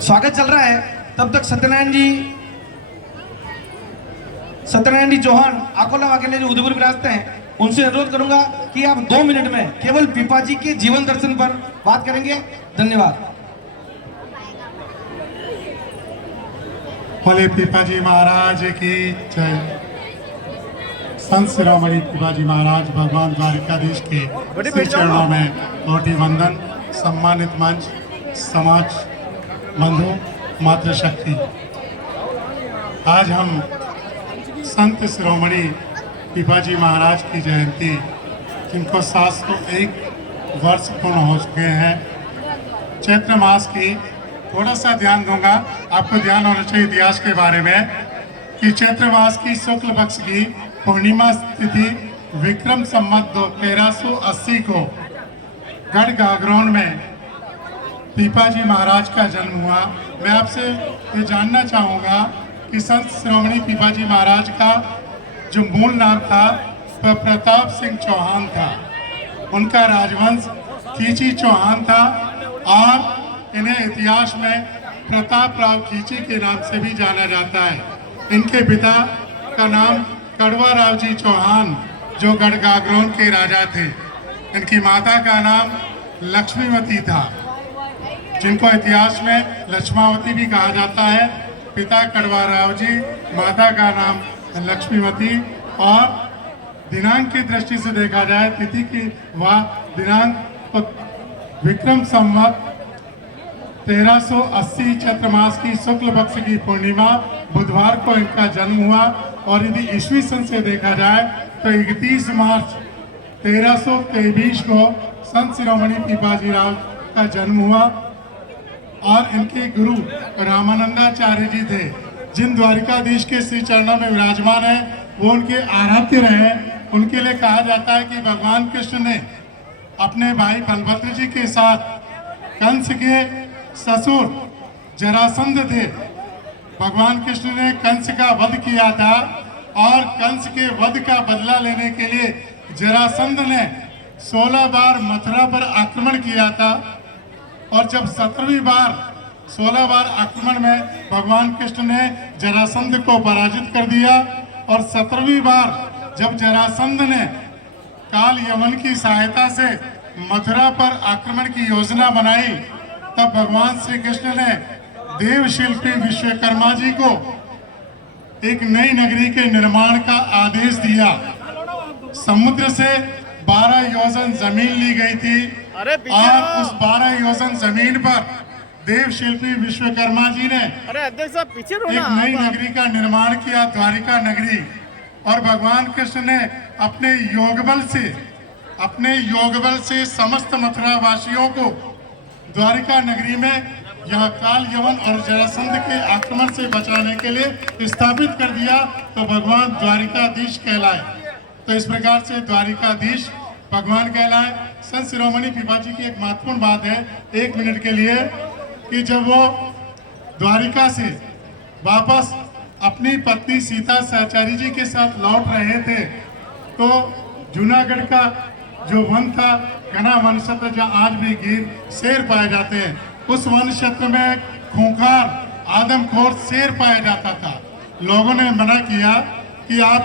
स्वागत चल रहा है, तब तक सत्यनारायण जी चौहान अकोला वाले जो उदयपुर विरासत हैं, उनसे अनुरोध करूंगा कि आप 2 मिनट में केवल पिपाजी के जीवन दर्शन पर बात करेंगे। धन्यवाद। बोले पिपाजी महाराज की जय। संत शिरोमणि पिपाजी महाराज भगवान द्वारिकाधीश के श्री चरणों में कोटि वंदन। सम्मानित मंच, समाज बंधु, मातृशक्ति, आज हम संत शिरोमणि पिपाजी महाराज की जयंती, जिनको 701 वर्ष पूर्ण हो चुके हैं, चैत्र मास की थोड़ा सा ध्यान दूंगा। आपको ध्यान होना चाहिए इतिहास के बारे में कि चैत्र मास की शुक्ल पक्ष की पूर्णिमा तिथि विक्रम संवत 1380 को गढ़ गागरोन में पिपाजी महाराज का जन्म हुआ। मैं आपसे ये जानना चाहूँगा कि संत शिरोमणि पिपाजी महाराज का जो मूल नाम था वह प्रताप सिंह चौहान था। उनका राजवंश खींची चौहान था और इन्हें इतिहास में प्रताप राव खींची के नाम से भी जाना जाता है। इनके पिता का नाम कड़वा राव जी चौहान, जो गढ़ गागरोन के राजा थे। इनकी माता का नाम लक्ष्मीवती था, जिनको इतिहास में लक्ष्मावती भी कहा जाता है। पिता कड़वा राव जी, माता का नाम लक्ष्मीवती। और दिनांक की दृष्टि से देखा जाए, तिथि की वह दिनांक विक्रम संवत 1380 चैत्र मास की शुक्ल पक्ष की पूर्णिमा बुधवार को इनका जन्म हुआ। और यदि ईस्वी सन से देखा जाए तो 31 मार्च 1323 को संत शिरोमणि पिपाजी राव का जन्म हुआ। और इनके गुरु रामानंदाचार्य जी थे, जिन द्वारिकाधीश के श्री चरणों में विराजमान है, वो उनके आराध्य रहे। उनके लिए कहा जाता है कि भगवान कृष्ण ने अपने भाई बलभद्र जी के साथ कंस के ससुर जरासंध थे, भगवान कृष्ण ने कंस का वध किया था। और कंस के वध का बदला लेने के लिए जरासंध ने 16 बार मथुरा पर आक्रमण किया था। और जब 17वीं बार 16 बार आक्रमण में भगवान कृष्ण ने जरासंध को पराजित कर दिया। और 17वीं बार जब जरासंध ने काल यमन की सहायता से मथुरा पर आक्रमण की योजना बनाई, तब भगवान श्री कृष्ण ने देव शिल्पी विश्वकर्मा जी को एक नई नगरी के निर्माण का आदेश दिया। समुद्र से 12 योजन जमीन ली गई थी और उस 12 योजन जमीन पर देव शिल्पी विश्वकर्मा जी ने एक नई नगरी का निर्माण किया, द्वारिका नगरी। और भगवान कृष्ण ने अपने योगबल से समस्त मथुरा वासियों को द्वारिका नगरी में यहाँ काल यवन और जरासंध के आक्रमण से बचाने के लिए स्थापित कर दिया, तो भगवान द्वारिकाधीश कहलाए। तो इस प्रकार से द्वारिकाधीश भगवान कहलाए। संत शिरोमणि पिपाजी की एक महत्वपूर्ण बात है, 1 मिनट के लिए, कि जब वो द्वारिका से वापस अपनी पत्नी सीता सहचारी जी के साथ लौट रहे थे, तो जूनागढ़ का जो वन था, घना वन क्षेत्र, जहाँ आज भी गिर शेर पाए जाते हैं, उस वन क्षेत्र में खूंखार आदमखोर शेर पाया जाता था। लोगों ने मना किया कि आप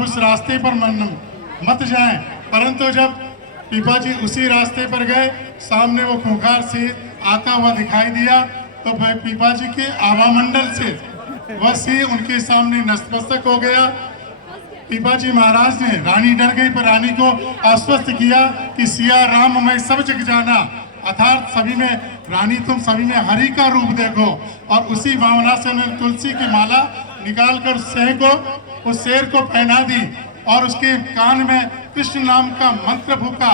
उस रास्ते पर मत जाएं। परंतु जब पिपाजी उसी रास्ते पर गए, सामने वो खूंखार शेर आता हुआ दिखाई दिया, तो पिपाजी के आवामंडल से वह शेर उनके सामने नतमस्तक हो गया। पिपाजी महाराज ने, रानी डर गई, पर रानी को आश्वस्त किया कि सिया राम मैं सब जग जाना, अर्थात सभी में रानी तुम सभी में हरि का रूप देखो। और उसी भावना से उन्होंने तुलसी की माला निकालकर उस शेर को पहना दी और उसके कान में कृष्ण नाम का मंत्र फूका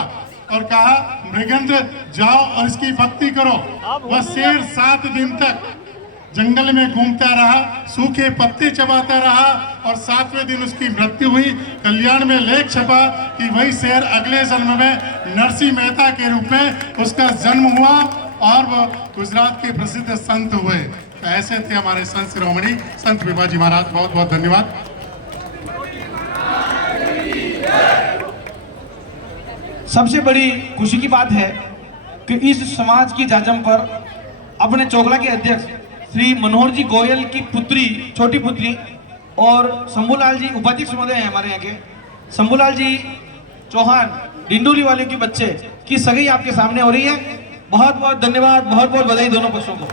और कहा, मृगंध जाओ और इसकी भक्ति करो। वह शेर 7 दिन तक जंगल में घूमता रहा, सूखे पत्ते चबाता रहा और 7वें दिन उसकी मृत्यु हुई। कल्याण में लेख छपा कि वही शेर अगले जन्म में नरसिंह मेहता के रूप में उसका जन्म हुआ और वह गुजरात के प्रसिद्ध संत हुए। तो ऐसे थे हमारे संत शिरोमणि संत पिपाजी महाराज। बहुत बहुत धन्यवाद। सबसे बड़ी खुशी की बात है कि इस समाज की जाजम पर अपने चोगला के अध्यक्ष श्री मनोहर जी गोयल की पुत्री, छोटी पुत्री, और शंभूलाल जी उपाध्यक्ष महोदय हैं हमारे यहाँ के, शंभूलाल जी चौहान डिंडोली वाले के बच्चे की सगाई आपके सामने हो रही है। बहुत बहुत धन्यवाद, बहुत बहुत बधाई दोनों पक्षों को।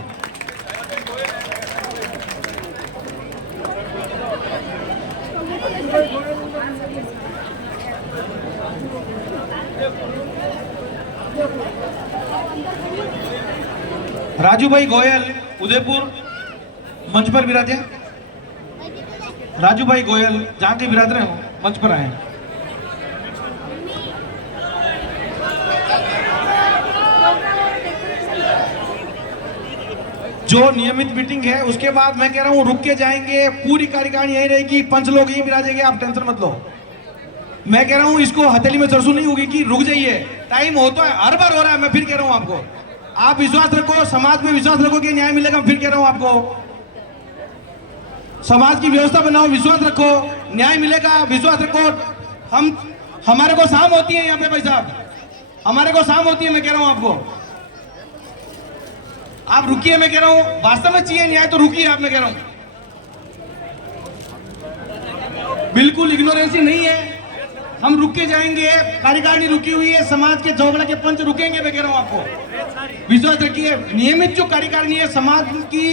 राजू भाई गोयल उदयपुर मंच पर विराजे। राजू भाई गोयल जहां के बिरादर हो मंच पर आए। जो नियमित मीटिंग है उसके बाद मैं कह रहा हूं रुक के जाएंगे, पूरी कार्यकारिणी यही रहेगी, पंच लोग यही विराजेंगे, आप टेंशन मत लो। मैं कह रहा हूं इसको हथेली में सरसों नहीं होगी कि रुक जाइए, टाइम हो तो है, हर बार हो रहा है। मैं फिर कह रहा हूं आपको, आप विश्वास रखो, समाज में विश्वास रखो कि न्याय मिलेगा। फिर कह रहा हूं आपको, समाज की व्यवस्था बनाओ, विश्वास रखो, न्याय मिलेगा, विश्वास रखो। हमारे को शाम होती है यहाँ पे भाई साहब, हमारे को शाम होती है। मैं कह रहा हूं आपको, आप रुकिए। मैं कह रहा हूं वास्तव में चाहिए न्याय तो रुकिए आप। मैं कह रहा हूं बिल्कुल इग्नोरेंसी नहीं है, हम रुक के जाएंगे। कार्यकारिणी रुकी हुई है, समाज के चौगला के पंच रुकेंगे। मैं कह रहा हूं आपको विश्वास रखिए। नियमित जो कार्यकारिणी है समाज की,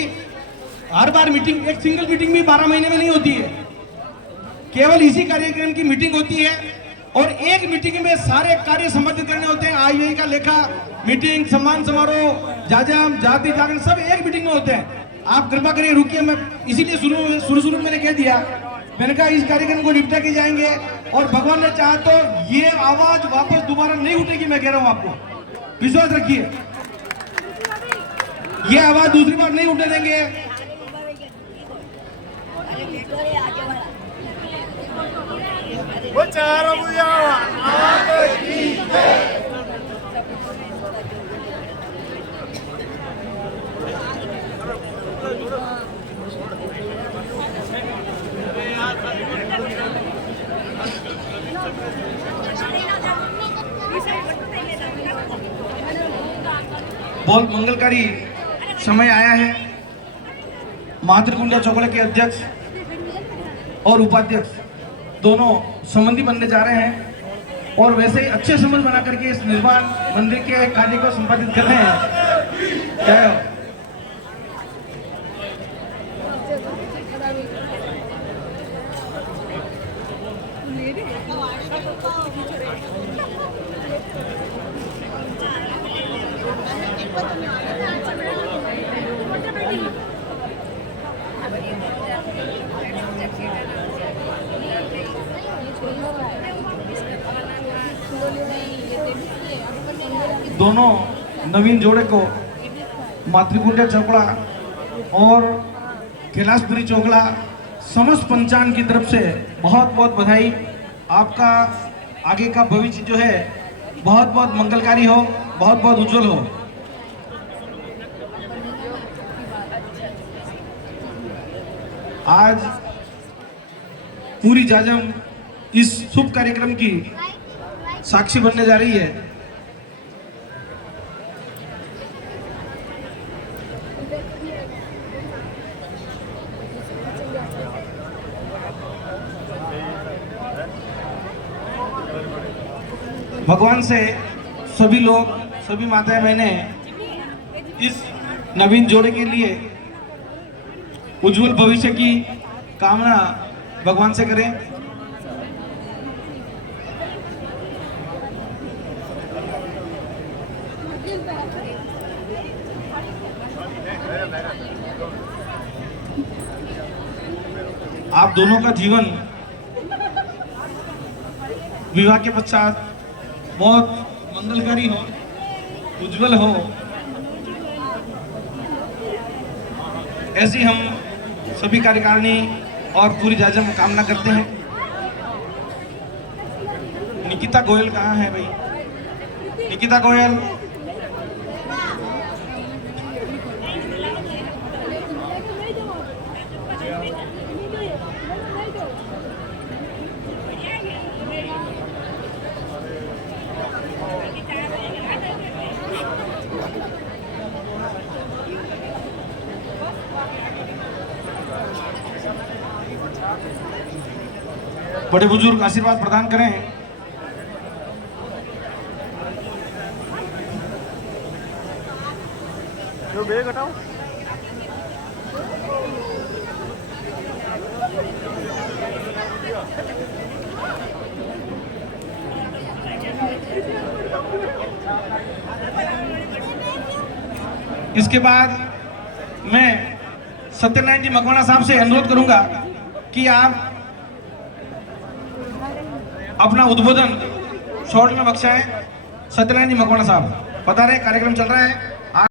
हर बार मीटिंग, एक सिंगल मीटिंग भी 12 महीने में नहीं होती है, केवल इसी कार्यक्रम की मीटिंग होती है। और एक मीटिंग में सारे कार्य संबंधित करने होते हैं। आईवीआई का लेखा मीटिंग, सम्मान समारोह, जाजम, जाति जागरण, सब एक मीटिंग में होते हैं। आप कृपा करिए रुकिए। मैं इसीलिए शुरू में मैंने कह दिया, मैंने कहा इस कार्यक्रम को निपटा के जाएंगे, और भगवान ने चाहा तो ये आवाज वापस दोबारा नहीं उठेगी। मैं कह रहा हूं आपको विश्वास रखिए, ये आवाज दूसरी बार नहीं उठने देंगे। बहुत मंगलकारी समय आया है। मातृकुंडा चौगला के अध्यक्ष और उपाध्यक्ष दोनों संबंधी बनने जा रहे हैं, और वैसे ही अच्छे संबंध बना करके इस निर्माण मंदिर के कार्य को संपादित कर रहे हैं। क्या है? दोनों नवीन जोड़े को मातृकुंडा चौगला और कैलाशपुरी चौगला समस्त पंचांग की तरफ से बहुत बहुत बधाई। आपका आगे का भविष्य जो है बहुत बहुत मंगलकारी हो, बहुत बहुत उज्जवल हो। आज पूरी जाजम इस शुभ कार्यक्रम की साक्षी बनने जा रही है। भगवान से सभी लोग, सभी माताएं बहनें इस नवीन जोड़े के लिए उज्जवल भविष्य की कामना भगवान से करें। आप दोनों का जीवन विवाह के पश्चात बहुत मंगलकारी हो, उज्जवल हो, ऐसी हम सभी कार्यकारिणी और पूरी जाजम कामना करते हैं। निकिता गोयल कहाँ है भाई? निकिता गोयल, बड़े बुजुर्ग आशीर्वाद प्रदान करें। जो बेग हटाओ। इसके बाद मैं सत्यनारायण जी मकवाना साहब से अनुरोध करूंगा कि आप अपना उद्बोधन शॉर्ट में बख्शाएं। सत्यनारायण जी मकवाना साहब बता रहे कार्यक्रम चल रहा है।